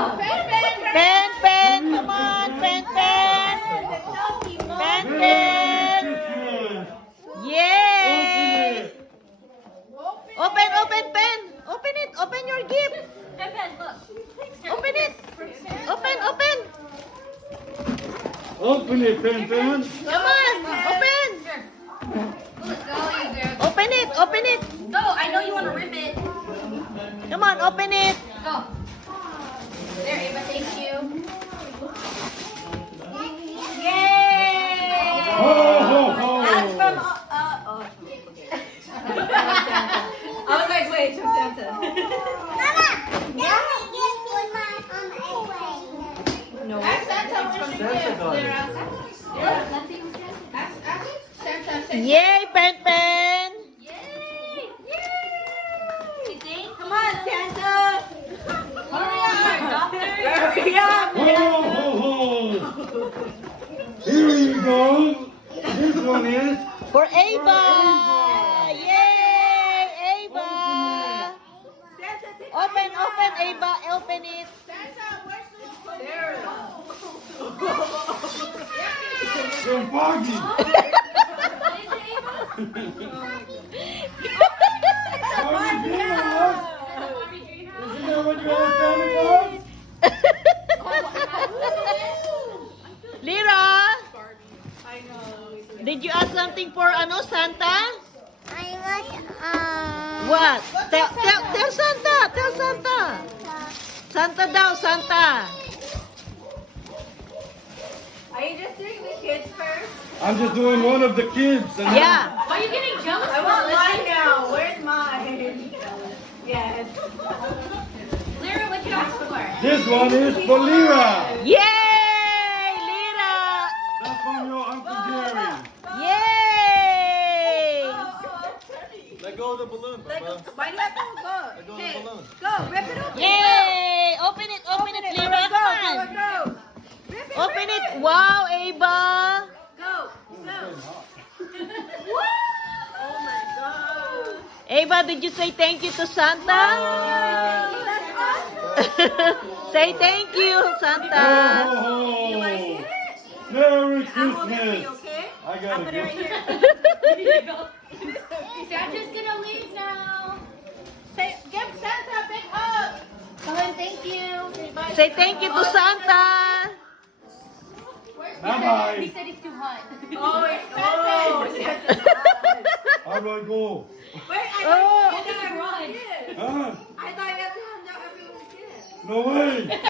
Pen, pen, come on, pen, pen. Pen, pen. Yay! Open, open, pen. Open it. Open your gift. Open it. Open, open. Open it, Pen Pen. Come on, open. Open it, open it. Go, I know you want to rip it. Come on, open it. Go. There, Ava, thank you. Yay! Ho, ho, ho. That's from, oh. I was like, wait, from Santa. No. Ask Santa from Santa got it. Yay, pen, pen. Come on, Santa. Hurry up. Ho, ho, ho. Here you go. This one is. For Ava. Yay, Ava. Open, open, Ava. Open it. You're foggy. Foggy Green House. Isn't that what you want, Santa Claus? Lira, did you ask something for Santa? What? Tell Santa. Tell Santa. Santa daw, Santa. Are you just doing the kids first? I'm just doing one of the kids. And Yeah. Why are you getting jealous? I want mine now. Where's mine? Yes. Lyra, what'd you ask for? This one is for Lyra. Yay, Lira. That's from your Uncle Jerry. Yay. Let go of the balloon, Papa. Why do you have to go? Let go of the balloon. Go, rip it open. Yay. Open it, Lira. Come on. Go. Rip it, Open rip it. Wow, Ava. Go. Woo! Oh my god. Ava, did you say thank you to Santa? That's awesome. Say thank you, Ho, Santa. ho, ho. Merry Christmas. Okay? I got Put it. it right here. Santa's gonna leave now. Say, give Santa a big hug. Tell him thank you. Say thank you to Santa. Bye-bye. He said it's too hot. Oh, it's How do I go? Wait, I Oh. thought you had to run. Huh? I thought you had to hand out everyone's gift. No way.